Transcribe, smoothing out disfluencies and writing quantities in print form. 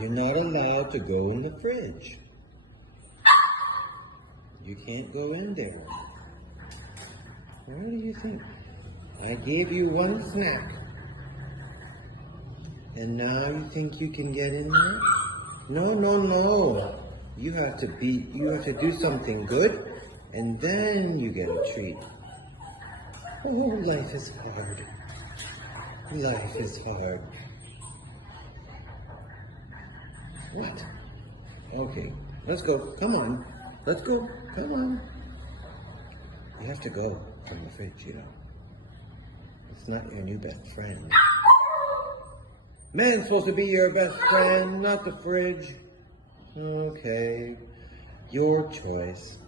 You're not allowed to go in the fridge. You can't go in there. What do you think? I gave you one snack. And now you think you can get in there? No, no, no. You have to do something good, and then you get a treat. Oh, life is hard. Life is hard. What? Okay, let's go. Come on. Let's go. Come on. You have to go from the fridge, you know. It's not your new best friend. Man's supposed to be your best friend, not the fridge. Okay, your choice.